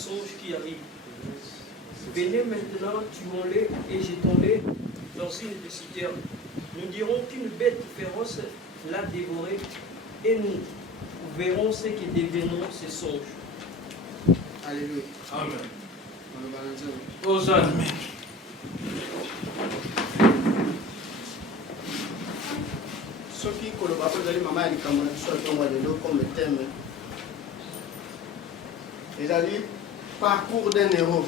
songes qui arrivent. Venez maintenant, tuons-les et jetons-les dans une des citernes. Nous dirons qu'une bête féroce l'a dévoré et nous verrons ce que deviendront ces songes. Alléluia. Amen. Hosanna. Soki koloba po ezali mama ya likambo na biso atongo lelo comme thème ezali parcours d'un héros.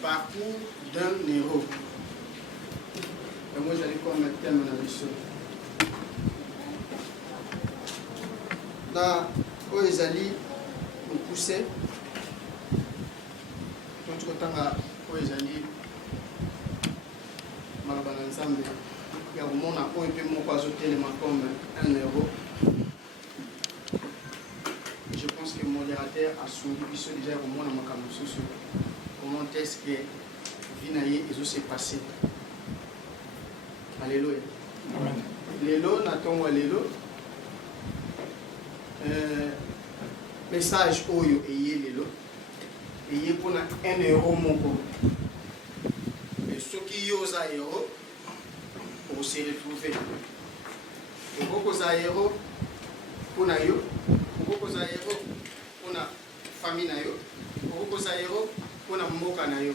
Parcours d'un héros. Yango ezali comme thème na biso. Na oyo ezali mokuse toti kotanga oyo ezali maloba na nzambe ya komona oyo mpe moko azotelema comme un héros. Je pense que le modérateur a soumis biso déjà komona makambo mosusu comment est-ce que vie na ye ezo se passer. Alléluia. Amen. Lelo na ntongo ya lelo message oyo eye lelo eye mpona un héros moko. Soki yo oza héros okose retrouve okokoza héros mpona yo, okokoza héros mpona famille na yo, okokoza héros mpona mboka na yo.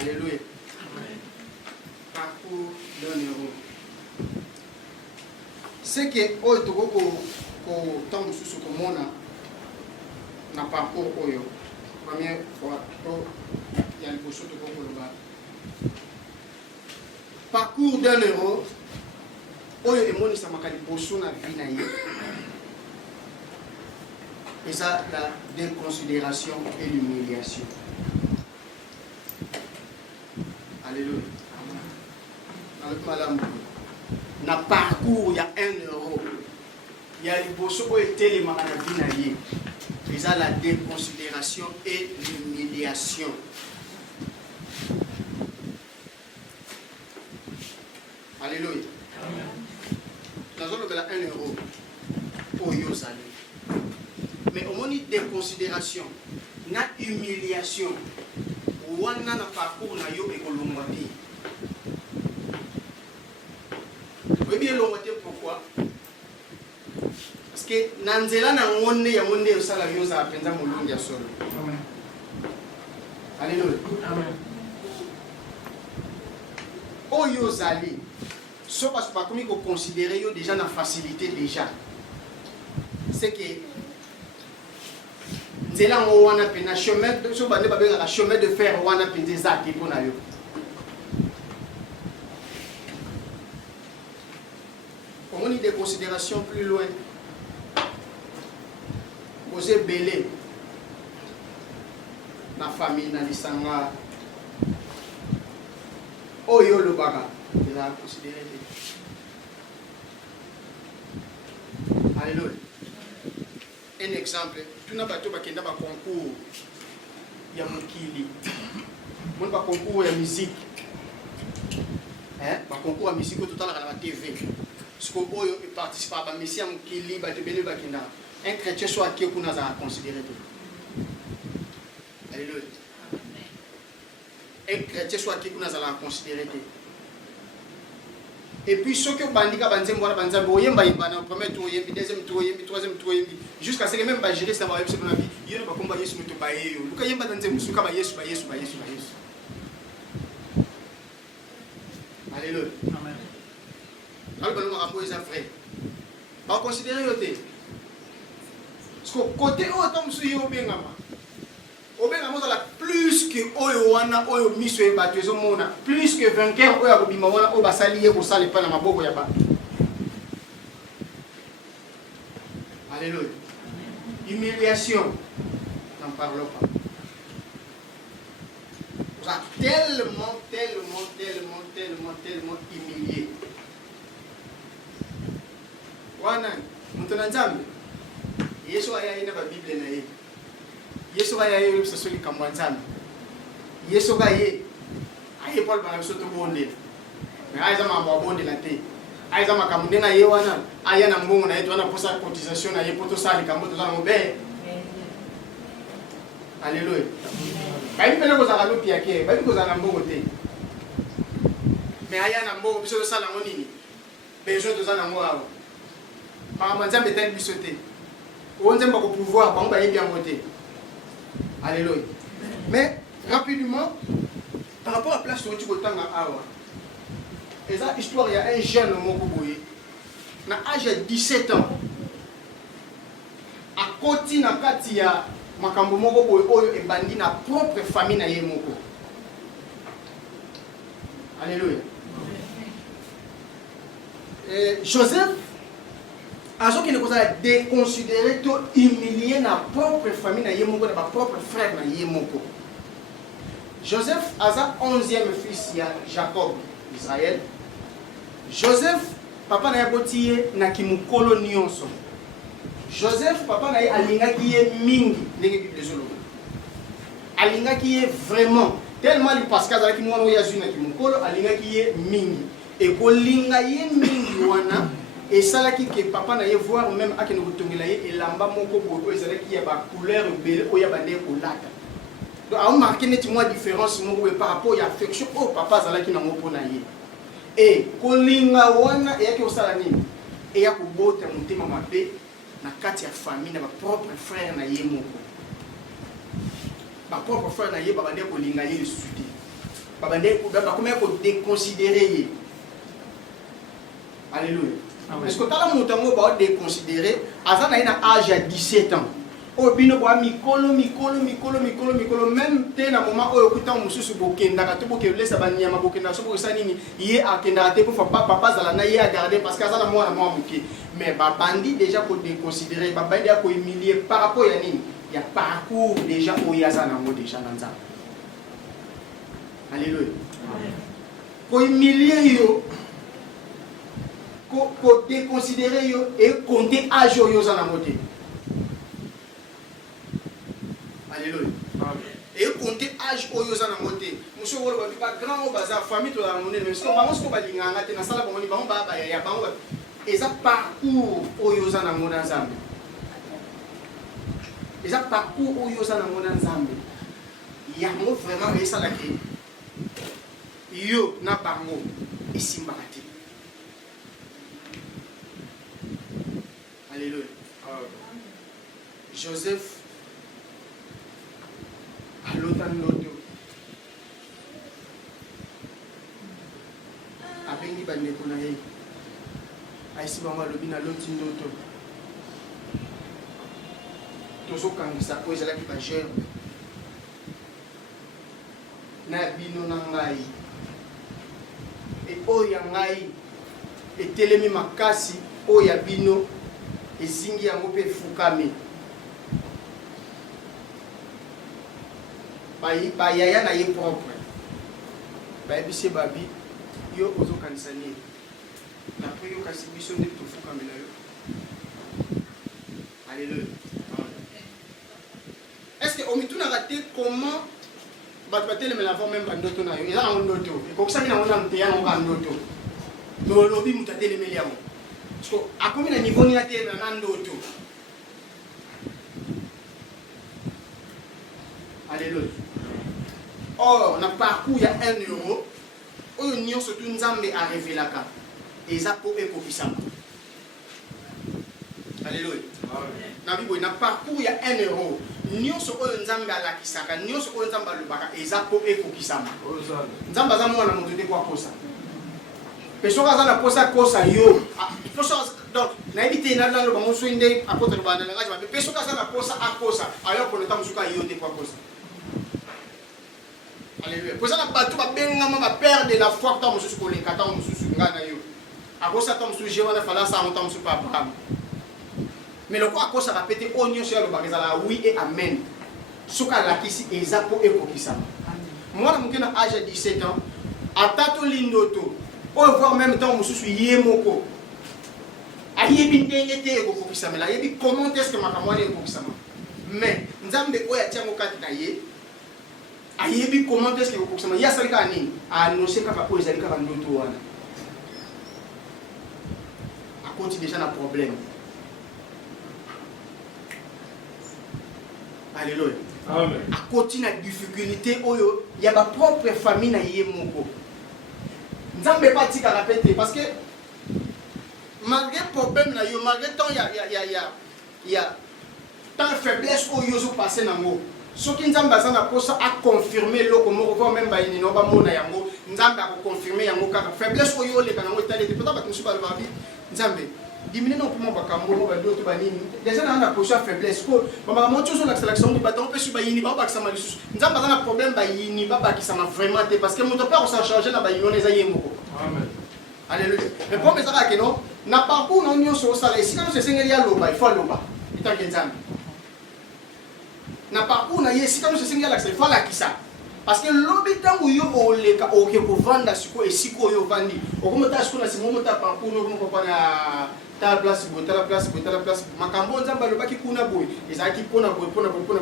Alléluia. Parcours d'un héros. C'est que oyo tokoko ntango mosusu komona na parcours oyo première fois to ya liboso tokokoloba parcours d'un héros oyo emonisamaka liboso na vie na ye eza la déconsidération et l'humiliation. Alléluia. Nalobi malamu na parcours ya un héros ya liboso oyo etelemaka na vie na ye eza la déconsidération et l'humiliation. Alléluia. Nazolobela un héros oyo ozali mais omoni déconsidération na humiliation wana na parcours na yo ekolongwa te. Oyebi elongwa te pourquoi? Parce que na nzela na ngonde ya ngonde osala yo ozala mpenza molongi ya solo. Amen. Alléluia. Amen. Oyo ozali so parce que bakomi koconsidérer yo déjà na facilité déjà c'est que nzela ngo wana mpe na chemin so bande babengaka chemin de fer wana mpenza eza te mpo na yo. Omoni des considérations plus loin oza ebele na famille na lisanga oyo olobaka ezala considéré te. Alléluia. Un exemple, tuna bato bakenda ba concours ya mokili moni ba concours ya musique ba concours ya musique oyo totalaka na ba TV siko oyo eparticipa ba mesi ya mokili bato ebele bakenda un chrétien so ake kuna azala considéré te. Alléluia. Un chrétien so ake kuna azala considéré te. Et puis ceux qui ont bandit banzembo wana banzambo oyemba yemba na premier tour oyembi deuxième tour oyembi troisième tour oyembi jusqu'à ce que même ba gérer ça ba yebisa na vie yeno ba komba Yesu muto ba yeyo luka yemba nzembo suka ba Yesu ba Yesu ba Yesu ba Yesu. Alléluia. Amen. Alors que nous avons des frères ba considérer yote parce que côté o tom su yo bengama obengama la plus que oyo wana oyo miso e bato ezomona plus que vainqueur oyo akobima wana oyo basali ye kosala epai na maboko ya bato. Alléluia. Humiliation, n'en parlons pas. Vous êtes tellement humilié. Wana mutuna nzambe Yesu aya ina ba Bible na ye. Yesu ga ye yebisa soli kamwa nzambe. Yesu ga ye aye Paul ba so to bonde. Mais aiza mamba bonde la te. aiza makambo ndenga ye wana aya na mbongo na ye to wana posa cotisation na ye poto sali kambo to zana mobe. Alléluia. Bayi pele ko zala lopi yake, bayi ko zala mbongo te. Mais aya na mbongo biso sala ngonini. Besoin to zana ngo awo. Par manzambe tel biso te. On nzemba ko pouvoir bango bayi bien voter. Alléluia. Mais rapidement par rapport à la place où tu as awa. Et ça histoire il y a un jeune moko boye. Na âge de 17 ans. A koti na kati ya makambo moko boye oyo ebandi na propre famille na ye moko. Alléluia. Joseph a ce qui ne peut pas déconsidérer tout humilier na propre famille na ye moko na propre frère na ye moko. Joseph a sa 11e fils ya Jacob Israël. Joseph papa na ye botiye na kimukolo nyonso. Joseph papa na ye alingaki ye mingi ndenge Bible ezoloba. Alingaki ye vraiment tellement li parce que azalaki mwana oyo azwi na kimukolo alingaki ye mingi. Et kolinga ye mingi wana esalaki ke papa na ye voir même akende kotongela ye elamba moko boye ezalaki ya ba couleur ebele oyo bande kolata. Donc a remarqué nettement différence par rapport à l'affection au papa zalaki na mopona ye. Et kolinga wana eyaki osala nini? Eya kobota motema mabe na kati ya famille na ba propre frère na ye moko. Ba propre frère na ye babande kolinga ye lisuti. Babande ba comment ko déconsidérer ye. Alléluia. Est-ce que tala motango ba déconsidérer azana ina âge à 17 ans. Obino kwa mikolo même te na moment oyo kuta mususu bokenda ka to bokelesa banyama bokenda so bokesa nini ye akenda te ko papa zala na ye a garder parce que azala mwana muke mais ba bandi déjà ko déconsidérer ba bandi ko humilier par rapport ya nini ya parcours déjà oyo azana ngo déjà na nzamba. Alléluia. Ko humilier yo ko déconsidérer yo et compter âge yo zana moté. Alléluia. Et compter âge oyo za na moté. Monsieur wolo ba grand o bazar famille to la monnaie même si ko bango ko balinganga te na sala bango ni bango ba ya bango eza parcours oyo za na mona nzambe. Eza parcours oyo za na mona nzambe. Ya mo vraiment esa la ke. Yo na bango isimbaka te. Alléluia. Joseph alotan loto abengi bandeko na ye aisi bango alobi na loti ndoto tozokangisa po ezalaki bagerbe na bino na ngai e oyo ya ngai etelemi makasi oyo ya bino ezingi yango mpe efukami ba yaya na ye propre bayebisi babi yo ozokanisa nini napres yo kasi biso nde tofukamela yo. Alléluia. Est-ce que omitunaka te comment bato batelemela avant même bandoto na yo eza nango ndoto ekokisami nango na mpe yango ka ndoto tolobi moto atelemeli yango parce que akomi na niveau nini atelemela na ndoto. Alléluia. Or, na parcours il y a 1 euro. Oyo nyonso tu nzambe a révélaka. Eza po ekokisama. Alléluia. Na Bible na parcours il y a 1 euro. Nyonso oyo nzambe alakisaka, nyonso oyo nzambe alobaka eza po ekokisama. Nzambe aza mwana moto te kwa kosa. Peso kaza na kosa kosa yo. Donc, na ebite na lalo bango swinde apotre bana na ngaji ba peso kaza na kosa akosa. Ayo koneta musuka yo te kwa kosa. Alléluia. Pour ça, on va perdre la foi que tu as sur les 14 ans. Mais le quoi, ça va péter au niveau sur le bagage, oui et amen. Ce qu'on a ici, et ça pour écouter. Moi, je suis âge de 17 ans, à Tato Lindoto, on voit même temps, je suis Yemoko. Ayebi ndenge ekokisa mela ayebi comment est-ce que makamwani ekokisa mais nzambe oya tiango kati na ye ayebi comment est-ce que ekokisa ya salika nini annoncer kaka po ezalika bandoto wana. côté déjà un problème. Alléluia. Amen. À côté de la difficulté, il y a ma propre famille qui est mon. Nzambe pas tika répéter parce que malgré problème là, malgré tant il y a tant de faiblesse au yozo passé nango. Ce qui nzambe azana posa a confirmer lo comme on voit même ba ini no ba mona yango nzambe a confirmer yango kaka faiblesse au yo le kana ngo tali peut-être ba tumusu ba babi nzambe diminuer non pour moi ba kambo ba d'autres ba nini déjà na position faiblesse ko ba mo toujours la sélection de baton peut sur ba ini ba ça ma lisusu nzambe azana problème ba ini ba ki ça vraiment parce que mon père s'en charger na ba yone za yemoko. Amen. Alléluia. Mais pour mes amis, non, n'a pas pour nous nous sur ça. Si nous se sengeli ya loba, il faut loba. Itan kenzambi. N'a pas pour nous si nous se sengeli la il faut la kisa. Parce que lobi tangu yo oleka oke ko vanda siko e siko yo vandi. Okomota siko na simo mota pa pour nous ko na ta place makambo nzamba lobaki kuna boy. Ezaki pona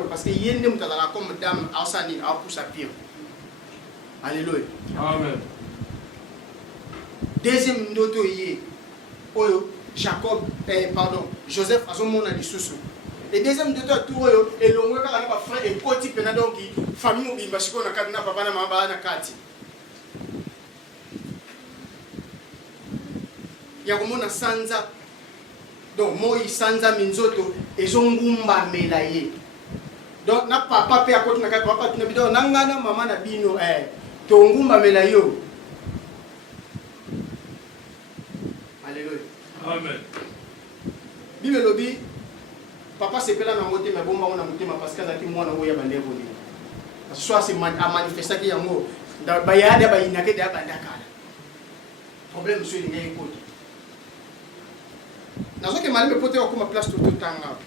parce que yende mutala comme dame ausani a poussa pire. Alléluia. Amen. Deuxième noto yé, oyo Jacob, Joseph a son monde à l'issue. Et deuxième noto à tout oyo, et l'on voit quand on frère et petit pena donc famille ou bimashiko na kati na papa na mama na kati. Yakomona sanza, donc moi sanza minzoto et zongumba melaye. Donc na papa pe à côté na kati papa tu na bido nangana maman na bino tongumba melayo. Alléluia. Amen. Bible lobby, papa se pela na moté mais bomba on a moté parce que zaki mwana oya bande boni. Soit c'est a manifesté qui yango da bayade ba inake da banda kala. Problème sur les écoute. Nazo ke mali me pote ko ma place tout tanga.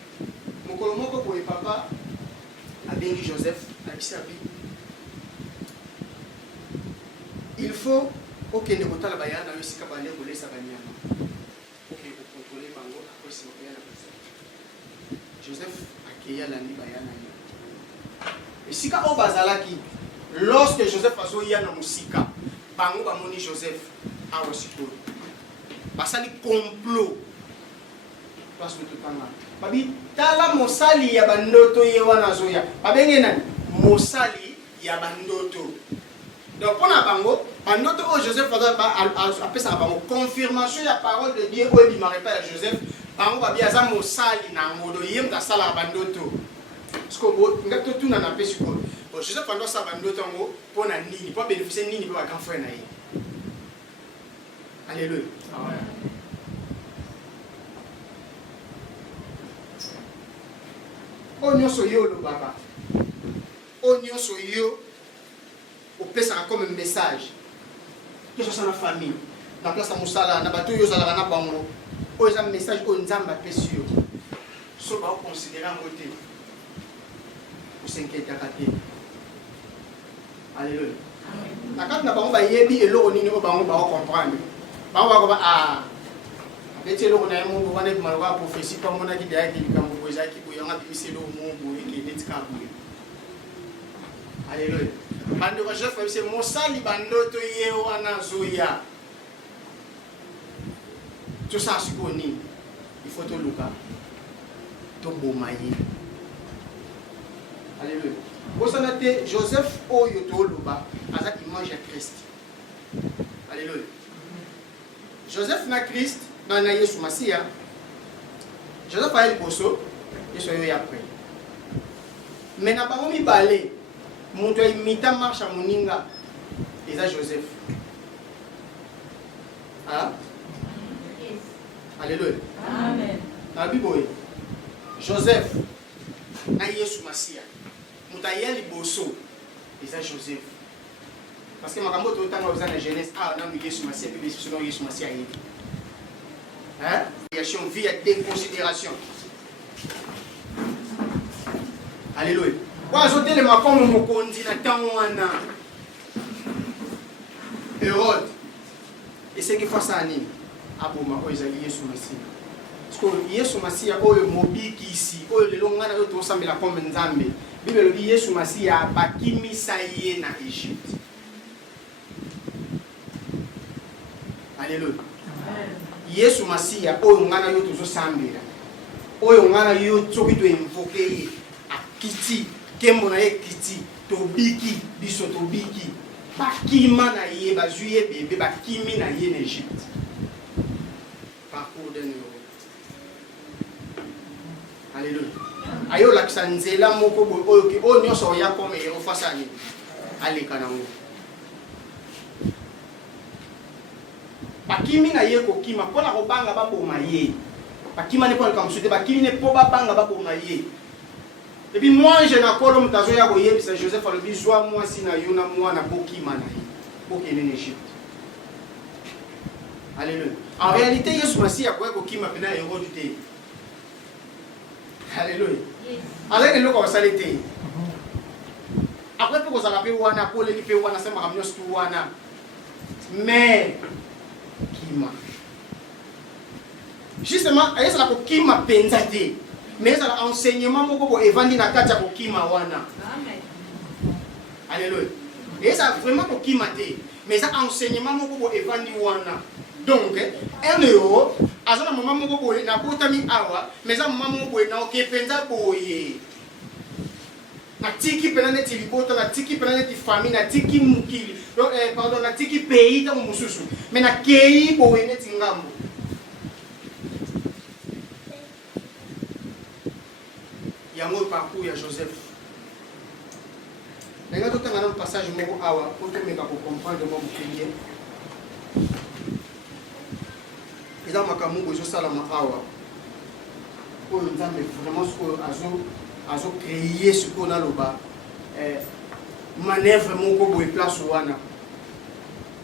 Mokolo moko ko papa a bengi Joseph na bisabi. Il faut aucun de kotala bayana yo sika bande ko lesa banyama. Joseph accueillit la bayana. Et si quand on bazalaki, lorsque Joseph a zoya na musika, bango ba moni Joseph a osiko. Basali complot. Place de tout temps. Babi tala mosali ya bandoto ye wana zoya. Babenge nani? Mosali ya bandoto. Donc pour na bango, bandoto o Joseph a appelé ça bango confirmation la parole de Dieu o bi pas à Joseph. Bango babia za mosali na ngodo yem ta sala bandoto. Sko bo ngato tuna na pesi ko. Bo Joseph ando sa bandoto ngo pona nini, po bénéficier nini po ba grand frère na ye. Alléluia. Amen. Onyo so yo lo baba. Onyo so yo o pesa comme un message. Que ce soit la famille, dans place à musala, na bato yo zala na bango. O un message au nzamba pesio. So ba considérer en côté. Pour s'inquiéter à côté. Alléluia. Na quand na bango ba yebi elo nini o bango ba comprendre. Bango ba Beti lo na mungu wana kumalwa prophecy kwa mona ki dia ki kambo boza ki boyanga bimisi lo mungu ki netika bu. Alléluia. Bando ka chef c'est mosali bandoto ye wana zoya. Tout ça sikoni. Il faut to luka. To bomaye. Alléluia. Bosanate Joseph oyo to luba azak image ya Christ. Alléluia. Joseph na Christ dans na Yesu Masia. Joseph a eu bosso, Yesu yo ya après. Mais na bango mi balé, moto imita marche à moninga. Eza Joseph. Ah? Yes. Alléluia. Amen. Na Bible Joseph na Yesu Masia. Moto ayeli bosso, eza Joseph. Parce que makambo to tanga oza na Genèse na Yesu Masia puis selon Yesu Masia yebi. Hein? Vie à déconsidération. Alléluia. Kwa zote le makomo mokonzi na tango wana. Hérode. Et c'est qui fait ça nini? Aboma oizali Yesu Masia. Parce que Yesu Masia oyo mobiki ici, oyo le longana yo to sambela comme nzambe. Bible dit Yesu Masia bakimisa ye na Égypte. Alléluia. Yesu Masia oyo ngana yo tozo sambela oyo ngana yo tsoki to invoke ye akiti kembo na ye kiti tobiki biso tobiki bakima na ye bazuye bebe bakimi na ye en Égypte parcours de nous. Alléluia. Ayo lakisa nzela moko boy oyo ki o nyoso ya comme yo fasani aleka nango bakimi na ye kokima pona kobanga baboma ye bakima ne pona kamsute bakimi ne po babanga baboma ye et puis moi je na kolo mutazo ya koyebisa Joseph alobi zwa mwasi na yo na mwana bokima na ye bokene en Égypte. Alléluia. En réalité Yesu Masi ya kokima pena héros du thé. Alléluia. Allez le ko salite. Après pour ça la pe wana pour le pe wana sema kamnyo stu wana. Mais kima. Justement, ayesa la ko kima penzate. Mais ça enseignement moko bo evandi na kati ya ko kima wana. Amen. Alléluia. Et ça vraiment ko kima te. Mais ça enseignement moko bo evandi wana. Donc, un euro, à ce moment où vous avez un awa, mais à ce moment où vous avez un boye. Na tiki penane tilibota, na tiki penane ti famille, na tiki mukili, pardon, na tiki pays dans mususu, mais na kei boye ne tingambo. Yango parcours ya Joseph. Nenga to tanga na passage moko awa, pour que me ko comprendre mo bukeye. Eza makamungu ezo salama awa oyo nzambe vraiment sikoyo azo créer sikoyo naloba manœuvre moko boye place wana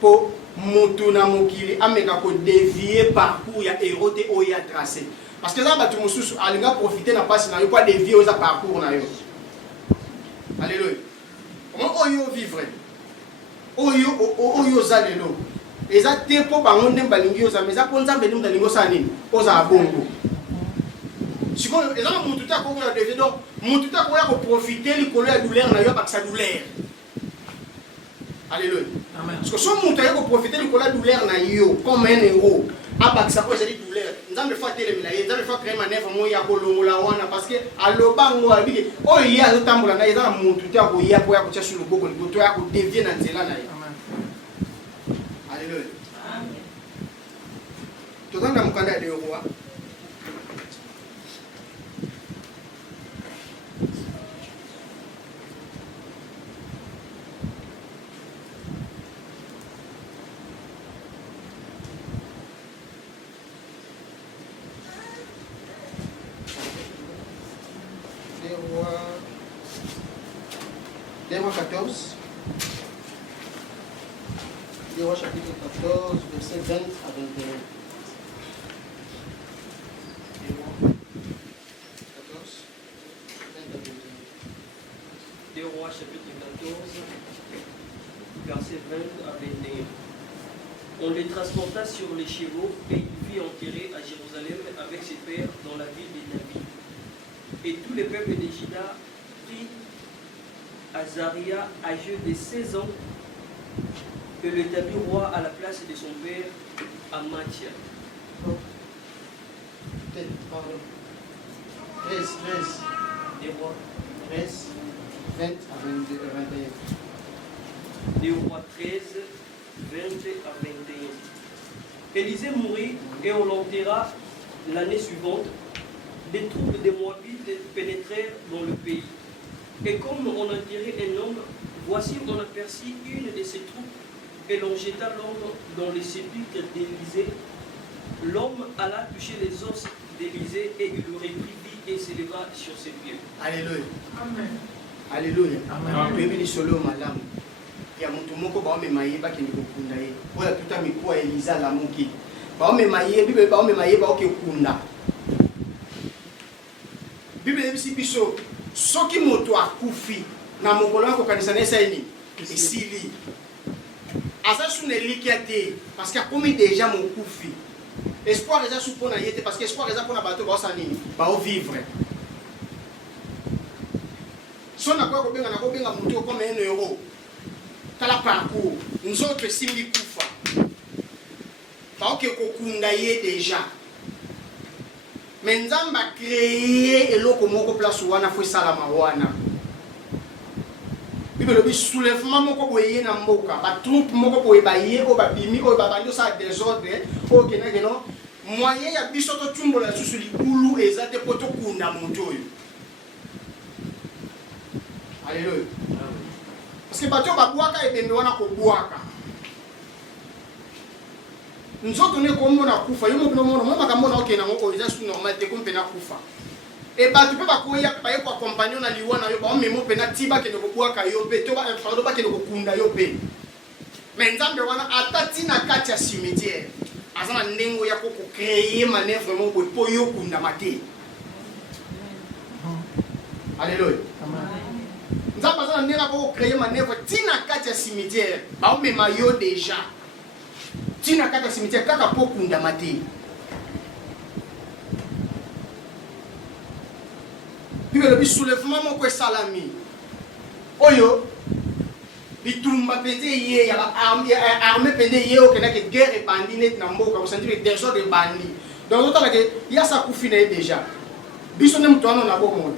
po moto na mokili ameka kodévier parcours ya héros te oyo ya tracé parce que eza bato mosusu alinga profiter na pasi na yo po adévier oyo eza parcours na yo. Alléluia. Comment oyo vivre oyo oza lelo eza te po bango nde balingi oza mais eza po nzambe nde balingi osala nini ozala bongo sikoyo eza na mutu te akokola devie donc mutu te akoya koprofite likolo ya douleur na yo abakisa douleur. Alléluia. Parce que so mutu aye koprofite likolo ya douleur na yo comme un héros abakisa oyo ezali douleur nzambe fa atelemela ye nzambe fa créer manœuvre moyo ya kolongola wana parce que aloba ngo abiki oyo ye azotambola na ye eza na mutu te akoya po ya kotia sur loboko liboto ya kodevie na nzela na ye. Alléluia. Amen. Tout dans le candidat de roi. Les rois 14. Les rois chapitre 14, verset 20 à 21. Les rois 14, 20 à 21. Les rois chapitre 14, verset 20 à 21. On les transporta sur les chevaux et il fut enterré à Jérusalem avec ses pères dans la ville de David. Et tout le peuple de Juda prit Azaria, âgé de 16 ans, et l'établit roi à la place de son père Amathia. Pardon. 13. Des rois 13, 20 à 22, 21. Des rois 13, 20 à 21. Élisée mourut et on l'enterra l'année suivante. Des troupes des Moabites pénétrèrent dans le pays. Et comme on enterrait un homme, voici on aperçut une de ces troupes et l'on jeta l'homme dans les sépulcres d'Élisée. L'homme alla toucher les os d'Élisée et il aurait pris vie et s'éleva sur ses pieds. Alléluia. Amen. Alléluia. Amen. Toyebi solo malamu. Ya mutu moko baomema ye bakende kokunda ye. Oyo tuta mikuwa Eliza alamuki. Baomema ye, Bible baomema ye baokekunda. Bible yebisi biso soki moto akufi na mokolo akokanisa na esaini esili. Asa su ne likia te parce que akomi déjà mokufi. Espoir eza su pona ye te parce que espoir eza pona bato baosa nini bao vivre. So na kwa kobenga mutu comme un euro. Tala parcours nzoto esimbi kufa parce que kokunda ye déjà mais nzamba créer eloko moko place wana fo salama wana Bible bi soulèvement moko boye na mboka ba troupe moko boye ba ye o ba bimi o ba bandi ça désordre o kena keno moyen ya biso to tumbola susu likulu ezate poto kunda muntu oyo. Alléluia. Parce que bato babwaka ebembe wana ko bwaka. Nzoto ne kombo na kufa yo mo mono mo makambo na okena ngoko eza su normal te kompe na kufa. Et bah tu peux pas courir payer pour compagnon na liwana yo ba memo pena tiba ke no bwaka yo pe to ba fardo ba ke no kunda yo pe. Mais nzambe wana atati na kati ya cimetière. Azana nengo ya ko créer manœuvre mo bo po yo kunda mate. Alléluia. Amen. Nzambe azana nenga ko créer manœuvre tina kati ya cimetière. Ba o mema yo déjà. Tina kati ya cimetière kaka po kunda mate. Puis le soulèvement mon quoi salami. Oyo bitumba pete ye ya armée pende ye o kena ke guerre bandi net na mboka sentir le désordre bandi. Donc autant que ya sa kufina déjà. Biso ne mutwana na bomo.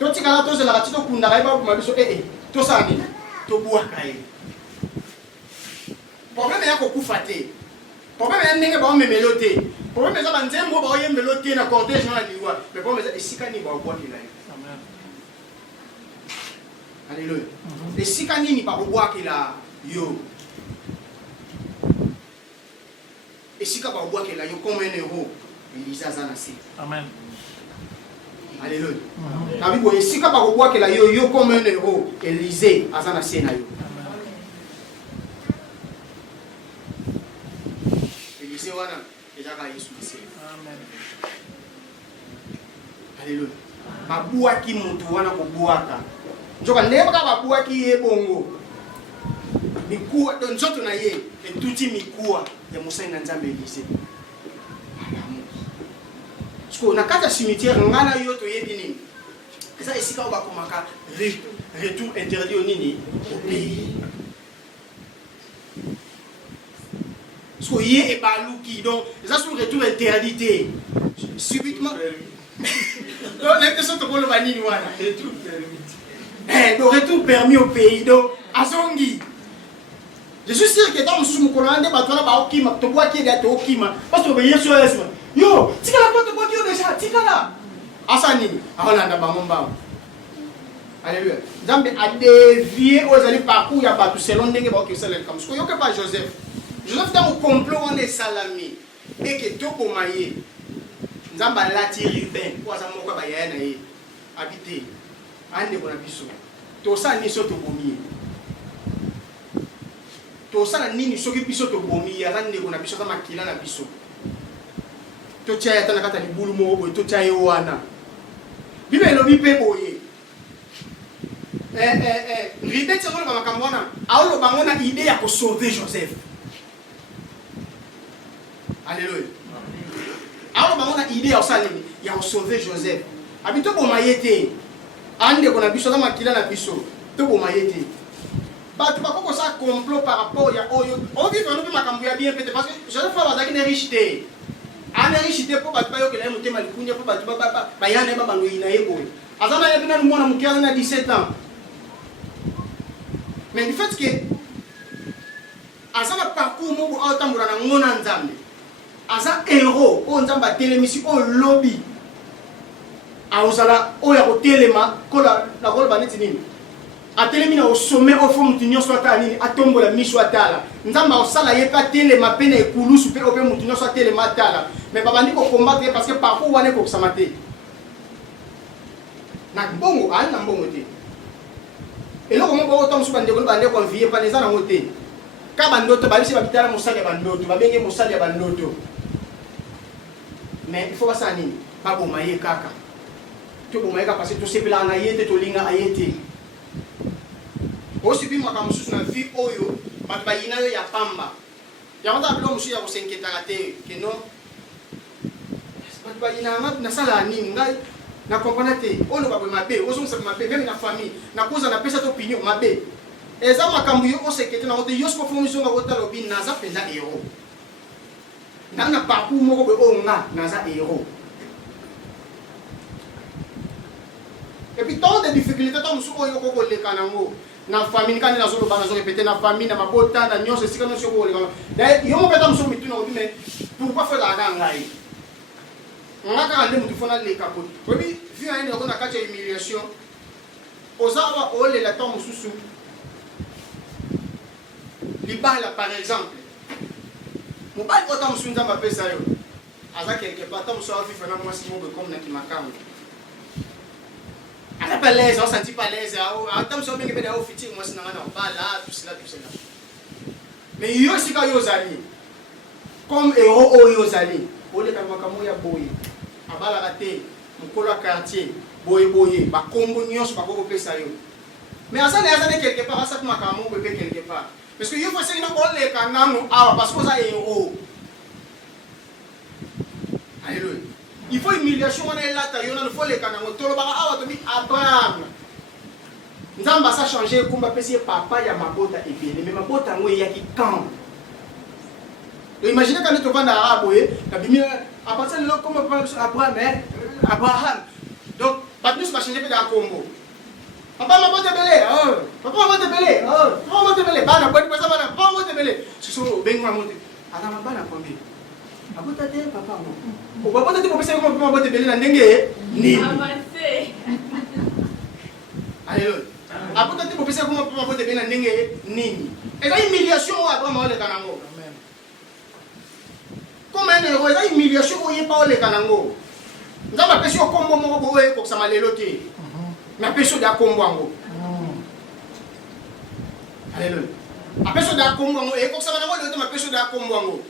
To tikala to zela tito kunda ba kuma biso to sani to buaka ye. Problème ya ko kufate. Problème ya ndenge ba memelote. Problème za banzembo ba yemelote na cortège na liwa. Mais problème za esika ni ba kwa kila. Alléluia. Et si kanini pa kobwakela yo. Et si ka pa kobwakela yo comme un héros, Elisa zanasi. Amen. Alléluia. Na bibo et si ka pa kobwakela yo comme un héros, Élisée azanasi na yo. Élisée wana ezaka Yesu Messie. Amen. Alléluia. Babwaki mutu wana kobwaka. Njoka ndeba babwaki ye bongo. Mikuwa nzoto na ye etuti mikuwa ya Musa na Nzambe Elise. Sko na kata cimetière ngana yo to yebi nini. Eza esika ba komaka retour interdit nini au pays. Sko ye e baluki donc eza sur retour interdit subitement. Donc les personnes te volent vanini wana retour permis. Le retour permis au pays donc azongi. Je suis sûr que dans le Mokolande, batona ba okima, to boaki da to okima. Parce que yesu yesu. Yo, tika la to boaki déjà, tika la. Asani, aolanda ba momba. Alléluia. Nzambe a dévié aux alliés parcours ya batu selon ndenge ba okisela comme ça. Yo que pas Joseph. Joseph dans au complot on est salami et que to komaye. Nzamba lati Ruben, kwa za moko ba ya na ye. Habiter. Ande bona biso. To sa ni so to bomiye. To sala nini soki biso to bomi ya rande ko na biso kama kila na biso to tia ya tana kata libulu mo boy to tia yo wana bibe lo bi pe boye ribet so ko makambo na awlo bangona idée ya ko sauver Joseph. Alléluia. Awlo bangona idée ya osali ya ko sauver Joseph abito bo mayete ande ko na biso kama kila na biso to bo mayete. Bah tu vas pas ça complot par rapport à Oyo. On vit vraiment makambo ya bien peut-être parce que je ne fais pas ça qui n'est richité. Ana richité pour battre yo que les montées malikunya pour battre ba yana ba bango ina yebo. Azana ya bina mwana mukiana na 17 ans. Mais du fait que azana parcours mo ko tambura na ngona nzambe. Aza héros o nzamba telemisi o lobby. Aozala o ya ko telema ko la ko ba neti nini. Atelemina au sommet au fond mutinyo swata nini atombola misho atala nzamba osala yepa tele mapena ekulu super ope mutinyo swata tele matala mais babandi ko combattre parce que parfois wane ko samate na bongo ana mbongo te eloko mo bo tom subande ko bande ko vie pa neza na mote ka bandoto ba bisi babitala mosali ya bandoto babenge mosali ya bandoto mais il faut pas ça nini ba boma ye kaka to boma ye ka parce que to sepela na yete to linga ayete. Aussi bien moi mususu na vie oyo bat bayina yo ya pamba ya mata bilo musu ya ko senketa kate que non bat bayina mat na sala nini ngai na comprendre te ono ba mabe ozo msa mabe même na famille na cause na pesa to opinion mabe eza makambu yo o senketa na ote yo sko fomission na ota lobi na za penda ero Dans le parcours, on a un héros. Et puis, tant de difficultés, tant de choses, na famille quand na zolo bana zo répéter na famille na mabota na nyonso sika no soko le d'ailleurs yo mo peta mso mitu na mais pourquoi faire la ngai on a quand même tout fona les capotes oui vu un on a quatre humiliation ozawa ole la tombe susu libala par exemple mo ba ko tombe susu nzamba pesa yo aza quelque part tombe so afi fana moi si mo be comme na kimakamo. On n'est pas l'aise, on ne sent pas l'aise. Tant que on est bien officiel, moi c'est normal, on va là, tout cela. Mais il y a aussi quand ils allaient, comme héros ils allaient, on les calme ya boye, à bas la raté, mon colo quartier, boye, bah combo nyos, bah beaucoup plus ça yo. Mais à ça n'est quelque part, ça m'a quand même quelque part. Parce que il faut essayer de voir les canons, parce que ça est héros. Alléluia. Il faut humiliation, on est là, il faut les canons. Tout le monde a Abraham. Nous avons ça changé, comme papa, il y a ma botte et bien, mais ma botte a il y a qui camp. Imaginez quand tu vas dans l'arabe, à partir de là, comme Abraham. Donc, pas plus m'a changé dans le Congo. Papa m'a botte belé, papa m'a botte belé, papa m'a botte belé, papa m'a botte belé. C'est ça, ben moi monter. Adam m'a pas combien. Abotate papa mo. O abotate ko pesa ko mama bote bele na ndenge ni. Avancé. Alléluia. Abotate ko pesa ko mama bote bele na ndenge nini. Et la humiliation o Abraham le kanango. Amen. Comme un héros, la humiliation o ye pa le kanango. Nzamba pesi o kombo mo ko we ko sama lelo te. Na peso da kombo ngo. Alléluia. A peso da kombo ngo e ko sama ngo le te ma peso da kombo ngo.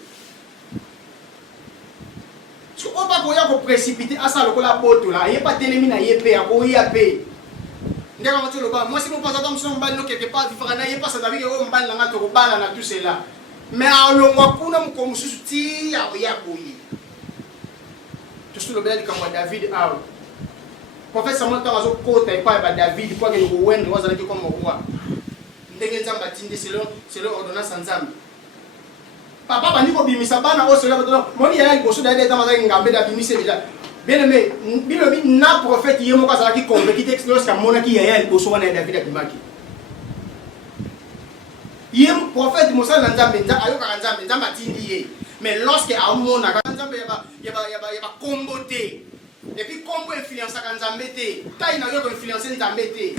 Si on va précipiter à ça, le la botte là, il n'y a pas de télémine à y payer, à y payer. Moi, si nous pensons que nous sommes quelque part différent, il n'y a pas ça, David, on va la tout cela. Mais à l'on va comme souci, à y appuyer. Tout ce que le bel David a. Prophète Samuel a dit que David, quoi que nous voyons, nous allons dire comme roi. C'est l'ordonnance en Zambie. Papa bandi ko bimisa bana o cela moni ya liboso da deta maza ngambe da bimise déjà bien aimé bilobi na prophète yemo ka sala ki convaincu texte lorsque mona ki ya liboso wana David abimaki yem prophète Moussa Nzambe ayoka Nzambe Nzambe atindi ye mais lorsque amona ka Nzambe ya ba comboter et puis combo influence ka Nzambe te tai na yo ko influencer Nzambe te.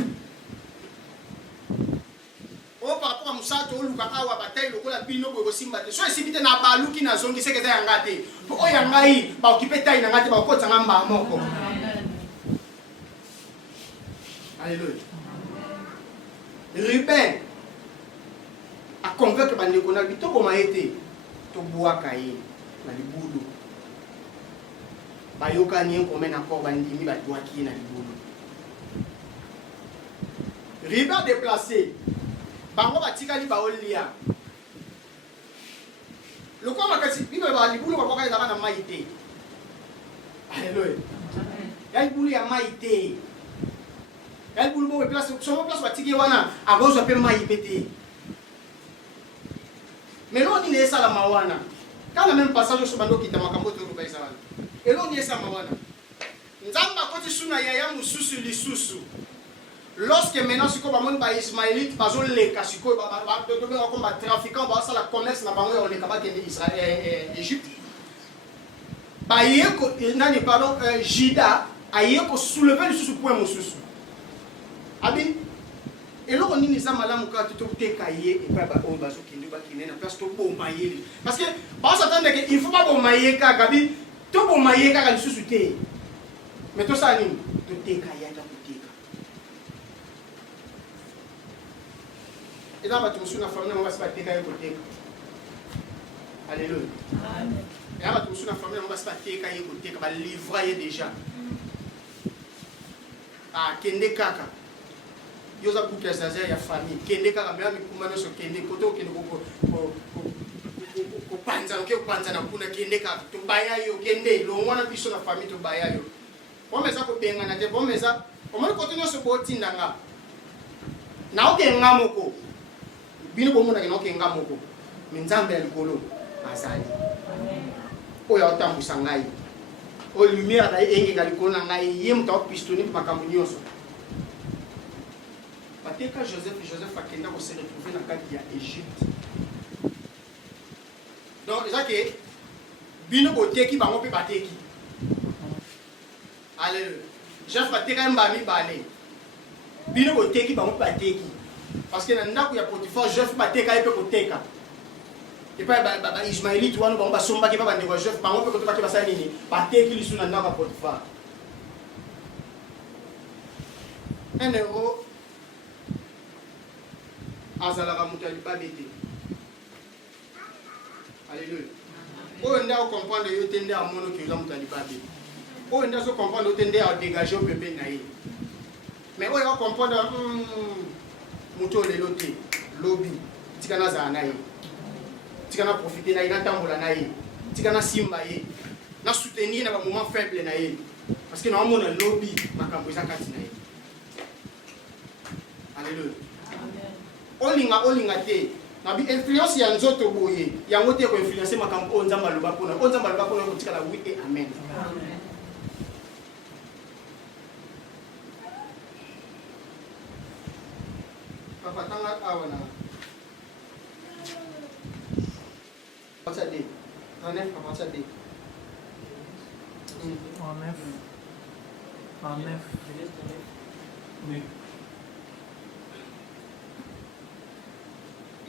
Par rapport à Moussa, tu as une bataille, tu as une bataille, soit si tu as un balou qui n'a zongi, c'est que tu as un gâté. Pour eux, tu as occupé ta une gâté, tu as occupé ta mort. Alléluia. Ruben a convaincu que tu as dit, tu as été, tu as bois caillé, tu as dit boulot. Tu as dit que tu as encore bandimi, tu as dit que tu as boulot. Ruben déplacé. Bango batikali baolia. Le quoi makasi biba ba libulu ba ka na maite. Alléluia. Ya libulu ya maite. Ya libulu bo place so place batiki wana agozo pe maipete. Mais non ni esa la mawana. Quand même passage sur bando kita makambo to ba isa wana. Et non ni esa mawana. Nzamba koti suna ya mususu lisusu. Lorsque maintenant, si on va Ismaélite, par exemple, les Kassiko, on va trafiquant, on va faire la commerce, on est capable d'Israël, Égypte. Pardon, Jida, aïe, pour soulever le sous-point, mon sous. Abi, et là, on dit, tout est caillé, et pas on va se quitter, parce que bon maillé. Parce que, par exemple, il ne faut pas bon maillé, Gabi, tout bon maillé, car le sous-té. Mais tout ça, tout est caillé. Et là, tu me suis informé, on va se battre côté. Alléluia. Et là, tu me suis informé, on va se battre côté, on va livrer déjà. Ah, Kende Kaka. Yosa Bouka Zaza, il y a famille. Kende Kaka, mais avec Koumano, sur Kende Koto, Kende Panza, ok, Panza, na Kende Kaka. Tu baya yo, Kende, le moins de la famille, tu baya yo. Bon, mais ça, pour bien gagner, bon, mais ça, on va continuer ce botin d'anga. Na ok, ngamoko. Bino bomo na kinoke ngamoko. Minzambe alikolo. Asali. oyo aotambwisa ngai oyo lumière na ye engeka likolo na ngai ye moto aopistoni mpe makambo nyonso bateka joseph akenda kose retrouve na kati ya Égypte. Donc eza ke bino boteki bango mpe bateki. Alléluia. Joseph ateka mba mibale bino boteki bango mpe bateki parce que na ndako ya Potifar Joseph bateka ye mpe koteka. Et puis les Ismaélites, ils ont basombaki ba ndeko Joseph, bango pe kotobaki basala nini? Bateki lisu na ndako ya Potifar. 1 euro azalaka moto ya libabe te. Alléluia. Oyo nde akomprendre yo te nde amono ki oza moto ya libabe. Oyo nde azokomprendre yo te nde adégage yo pembeni na ye. Mais oyo akomprendre moto lelo te lobi tika nazala na ye. Tika na profiter na ye na tambola na ye. Tika na simba ye. Na soutenir na ba moment faible na ye. Parce que na omona lobi makambo eza kati na ye. Alléluia. Olinga te. Na bi influence ya nzoto boye. Yango te ko influencer makambo onzamba loba pona. Onzamba loba pona ko tika la oui et amen. Amen. Papa tanga awana. What's that day? What's that day? En neuf. Oui.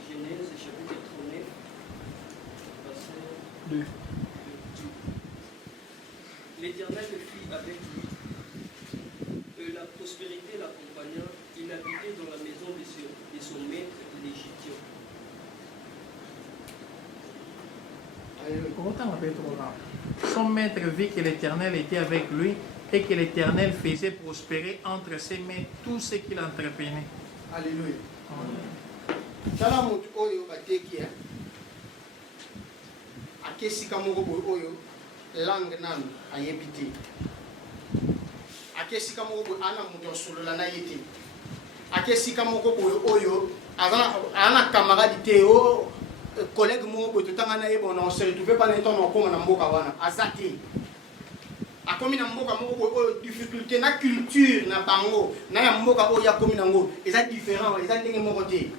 Genèse chapitre 9, verset 2. L'Éternel fit avec lui. La prospérité l'accompagna. Il habitait dans la maison de son maître, l'Égyptien. Son maître vit que l'Éternel était avec lui et que l'Éternel faisait prospérer entre ses mains tout ce qu'il entreprenait. Alléluia. Tala moto oyo bateki ya. Akesika moko boyo oyo langue nanu ayebi te. Akesika moko boyo ana moto solola na ye te. Akesika moko boyo oyo ana camarade te o collègue moko boyo totanga na ye bon on se retrouve pas na ton okoma na mboka wana azate. Akomi na mboka moko boyo difficulté na culture na bango na ya mboka oyo akomi nango eza différent eza ndenge moko te.